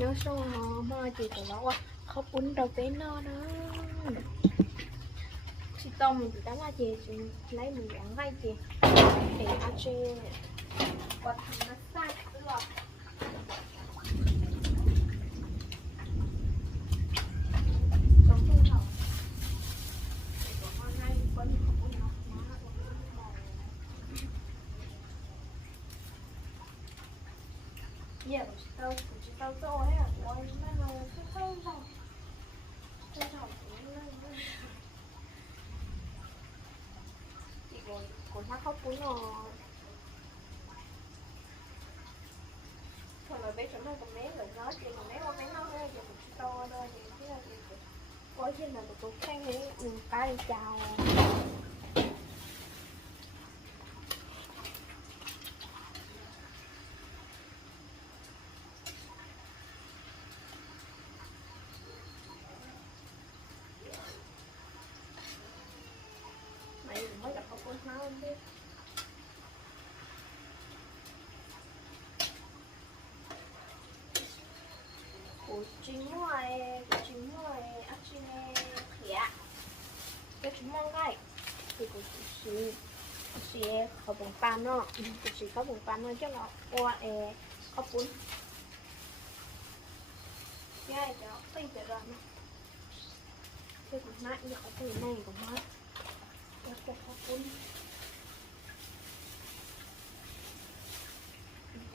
nhớ số họ mà chị phải nói qua không bún đâu bé no đó chị tông mình chỉ đánh là chị chị lấy mình ăn vai chị để ăn chị và thằng nó sai tức là Sống không học. Để có con hay, con học con học, má, con học màu. Giờ chị tao chị tao cho ấy à, ôi mấy người cứ thâu thâu. Thâu thâu cũng lên lên. Chị còn còn thắc khóc cuốn rồi. Thôi mà bé chuẩn bị con bé rồi nói chuyện, con bé con bé nói ấy, giờ chị to thôi thì chứ là chị có khi nào tụi khen đi ừ, cái chào mày mới gặp con nói không biết của chính ngoài của chính ngoài ác chính khía cái chúng mong cái thì của chị chị chị có bông pan nó của chị có bông pan nó chứ là qua 에 có bún cái cho tinh tế ra nó cái của nãy nhỏ từ này của nó cái của có bún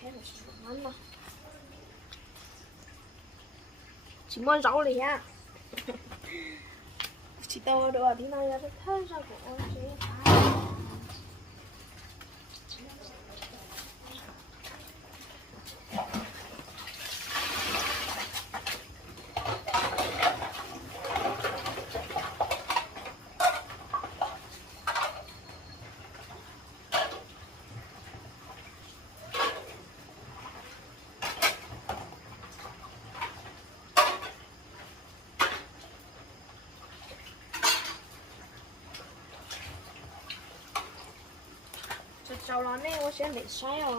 thế là chị món mà chỉ muốn rau lì á. Chỉ tao đồ đi nào ra thân ra của ông chị sau đó này tôi sẽ để xoay ở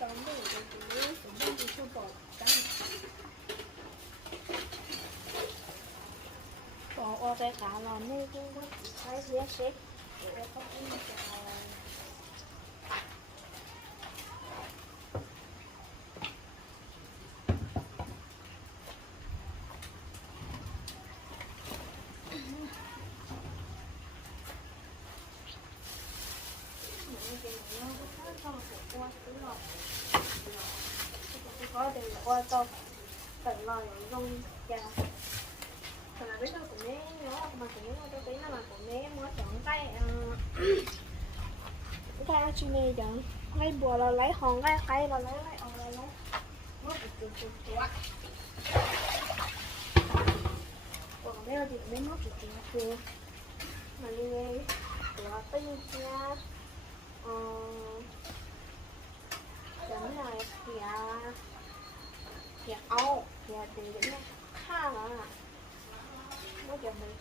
trong cái cái cái cái cái cái bỏ cái bỏ ở cái cá lon này cũng cái gì qua câu tận lời dung và Thật là biết đâu của mẹ nó mà cũng tôi tí nó là của mẹ mới chọn tay cái chi nè chọn. Lấy bùa là lấy hòn lấy cây là lấy lấy hòn là lấy. Mất bị chuột chuột chuột còn mẹ thì mẹ mất chuột chuột chuột mà đi vậy là tinh nha. Ờ chấm này thì à thì ấu giờ mình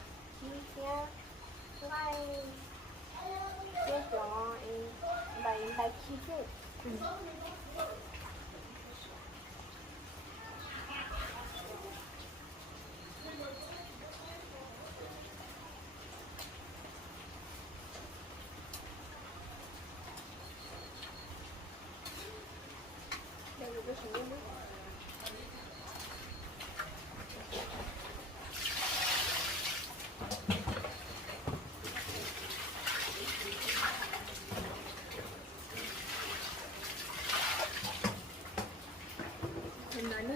em chi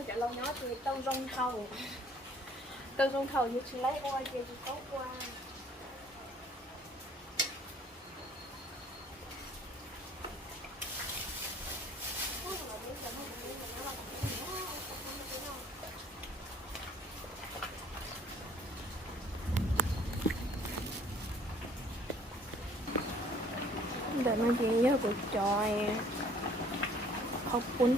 cái nói nữa nó thì tao rong thầu. Tao rong thầu như chị lấy qua chị thì qua để nói chuyện với cuộc trò học quân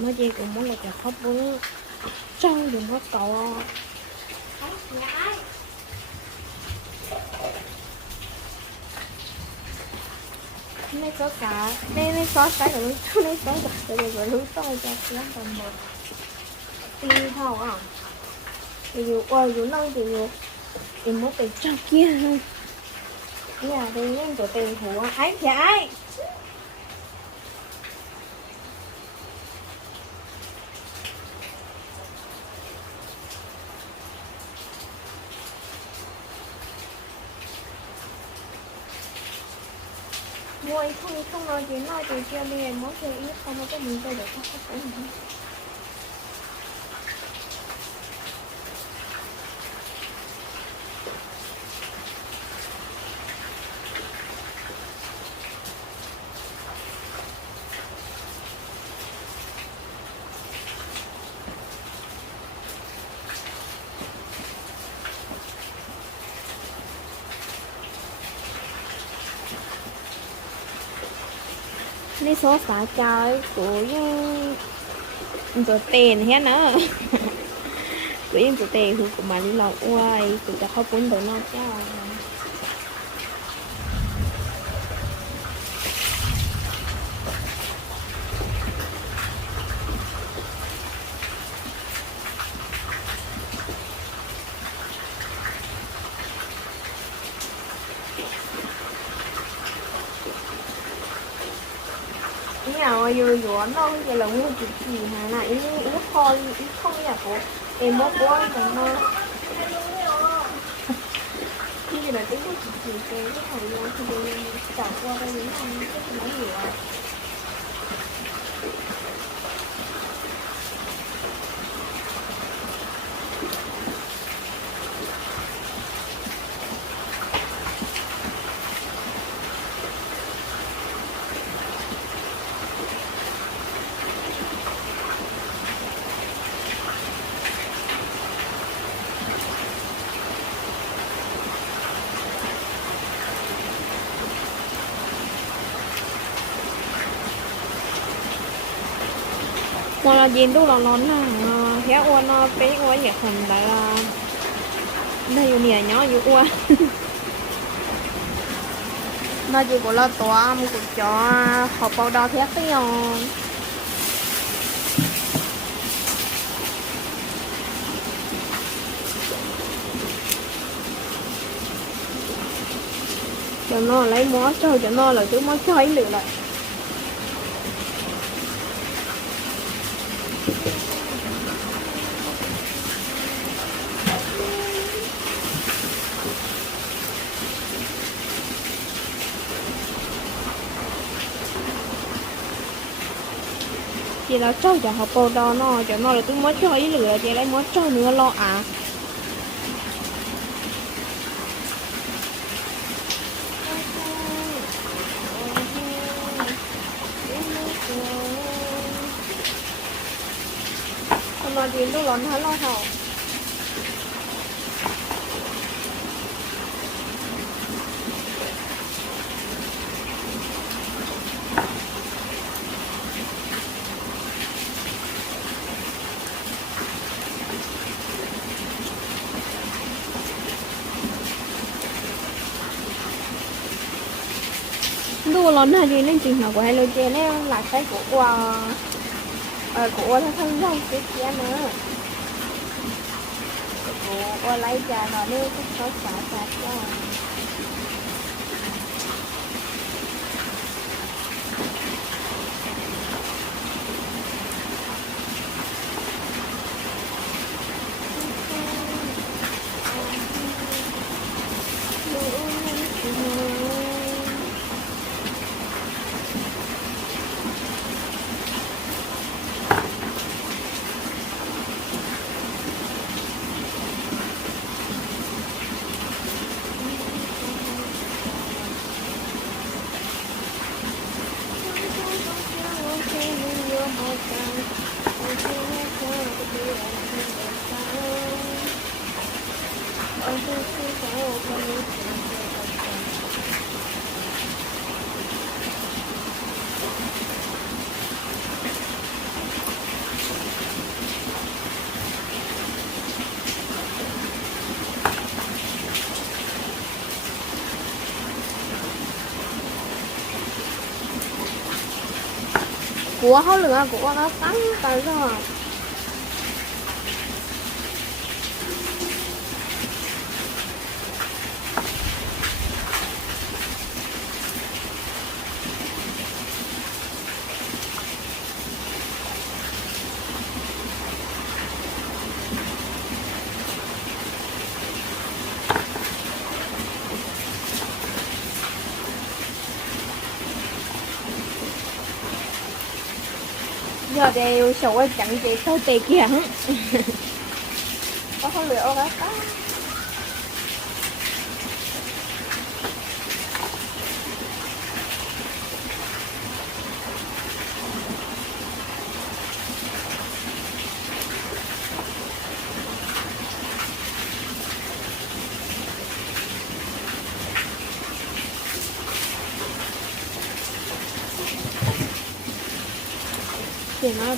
bốn nó cũng mới cũng muốn là chọn khóc bốn trong đừng có cầu mấy có cả mấy mấy có cái rồi mấy có cả rồi rồi lúc tôi cho lắm tầm một đi thâu à thì dù ôi dù lâu thì dù thì muốn tiền trong kia thôi. Nhà thì nên tụi tiền hủ, ai thì ai mua ít không nói chuyện nói chuyện chưa đi em muốn chơi ít không có cái gì chơi được không có phải gì นี่โซฟาจอยกูยังจะเตนเฮียนะกูยังจะเตนคือกูมาที่เราอ้วยกูจะเข้าปุ้นตัวนอกเจ้า nhà mà vừa vừa nó giờ là mua chút gì hà này ít ít thôi ít không nhà của em mất quá mà nó khi là tiếng của chị chị cái cái thời gian thì em 找 qua đây những anh rất là nhiều à mà là nhìn đâu là nó là ờ, héo uôn nó bé uôn vậy phần là đây là nhẹ nhỏ như uôn nó chỉ của lo tòa một cuộc cho học bao đo thế cái không cho nó lấy món cho cho nó là cứ mó cho ấy lại. 你老挑，就他包刀闹，就闹了。就么挑这路，就来么挑这路老啊。Đua lớn hay gì nên trường hợp của hello chen ấy là cái của qua ờ của thân thân không cái kia nữa của qua lấy trà rồi nếu có có xả xả cho của họ lửa của nó tăng tại sao giờ đều sổ ai chẳng chị tì kia hả có không lửa đó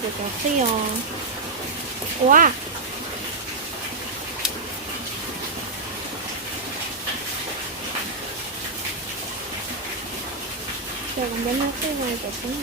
có thì nó được có tiêu wow Giờ còn đến nó cái này để xuống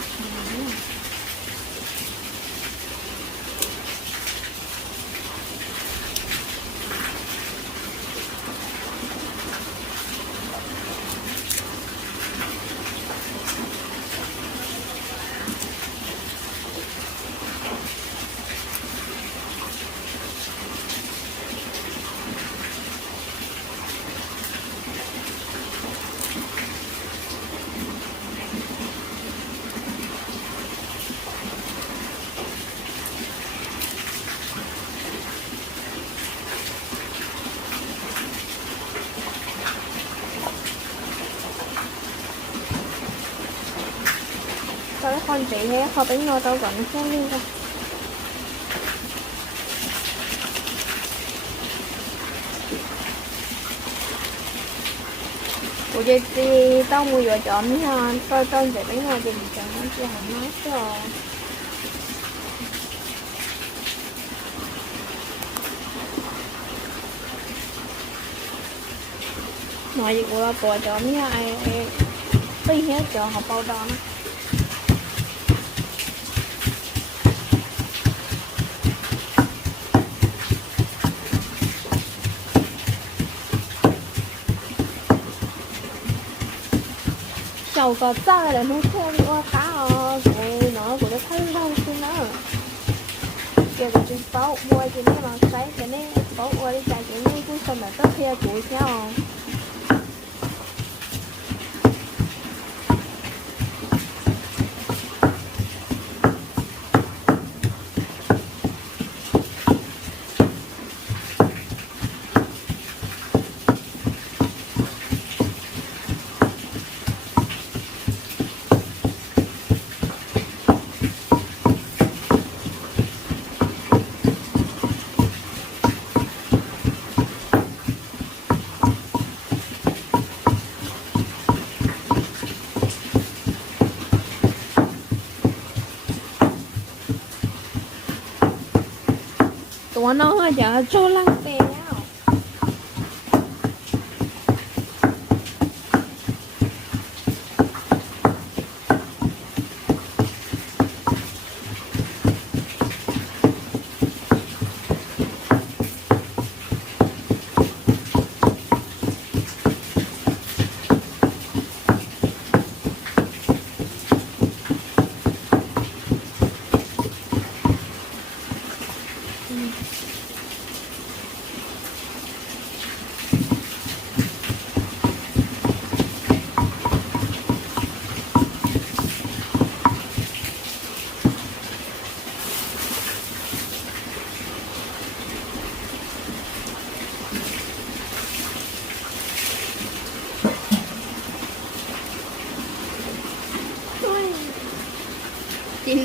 không Sao cái con chị kho bánh tao vẫn không đi đâu.ủa vậy thì tao mua vừa chọn nha Tao tao chị bánh hoa thì mình chọn nó chị không nói rồi Mọi gì của bò chọn nha ai Tuy hết cho họ bao đo nữa. Chầu có ra là nó theo đi qua cá rồi nó của nó thấy đâu chứ nó kia của chúng bảo mua cái này mà sai cái này bảo mua đi chạy cái này cũng xong là tất theo chủ theo tụi nó giờ cho lăng tè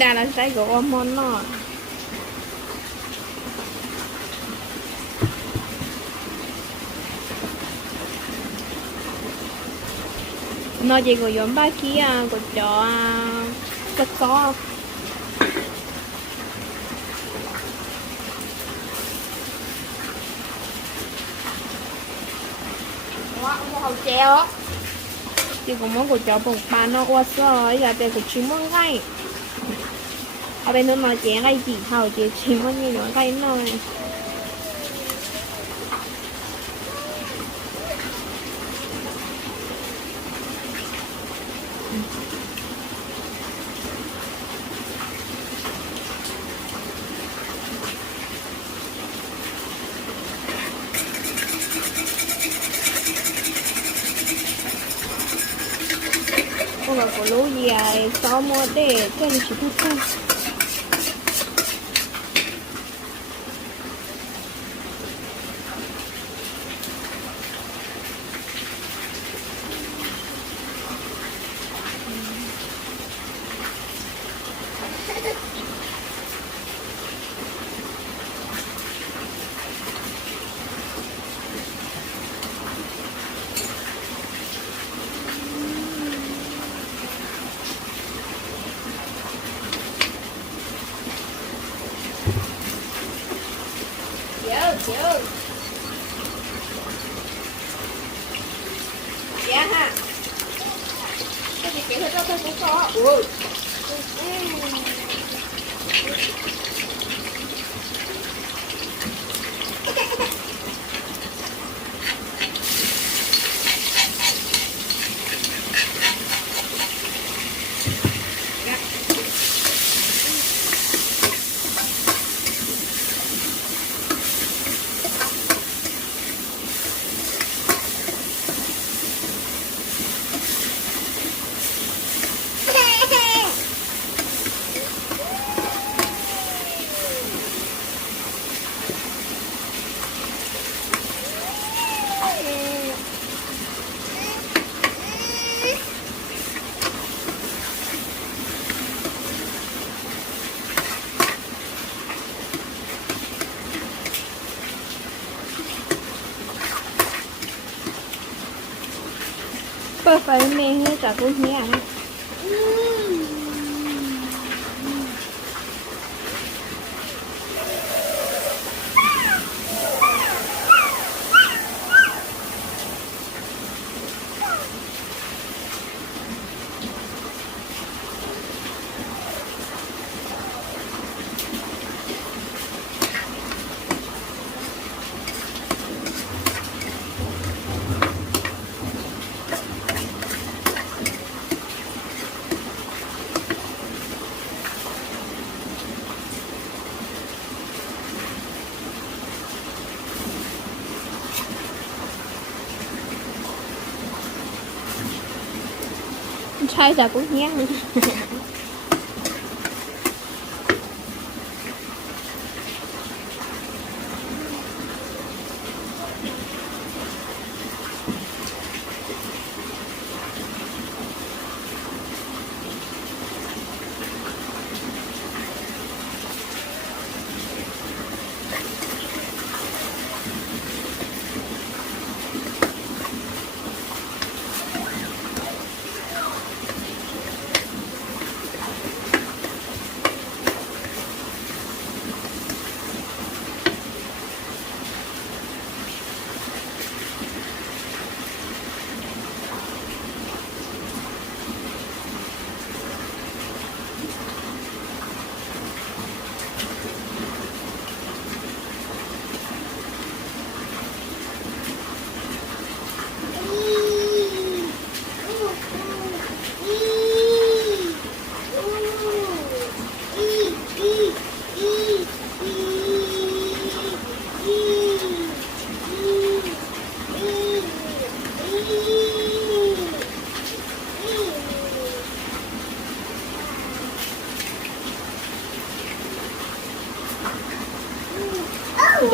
đà là trái gỗ món nó. Nó chỉ có giống ba kia à, của chó à, cất có hầu treo á chỉ có món của chó bông bà nó quá sợ ấy là để của chúng mong ngay ở bên tôi nói chuyện cái gì thầu chị chị có như nói cái nó con là có lối gì sao mà để cho lịch sử 不看。chịu chịu dạ ha. Cái gì chịu cho tôi cũng có ui ơi phải mê hết cả cô nhé à sai giờ cũng nhé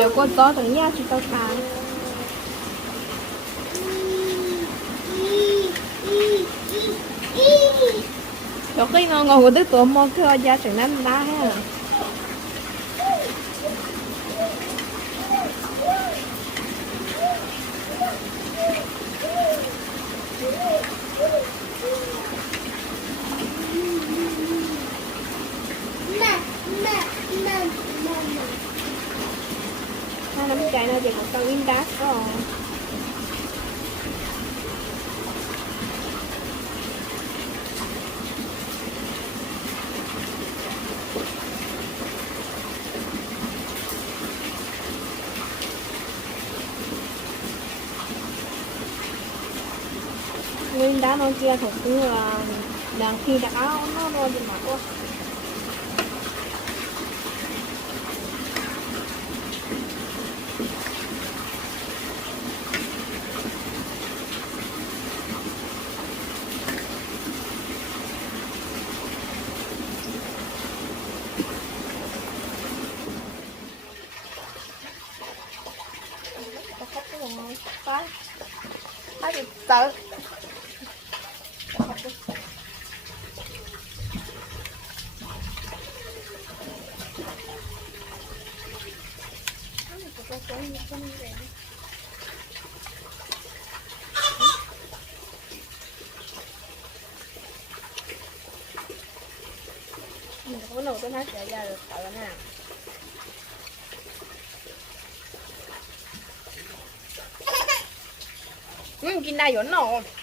cho con to thằng nha chị tao thả. Có khi ngon ngon của tức tụi mô cơ ra chẳng nên đá ha à. mẹ mẹ mẹ mẹ. Hai nắm chạy nó chỉ một con in đá rồi nguyên đá nó kia thật cũng là làm khi đã áo nó nó gì mà quá ก็น่าจะยากเลยแต่ว่าน่าอืมกินได้อยู่เนาะ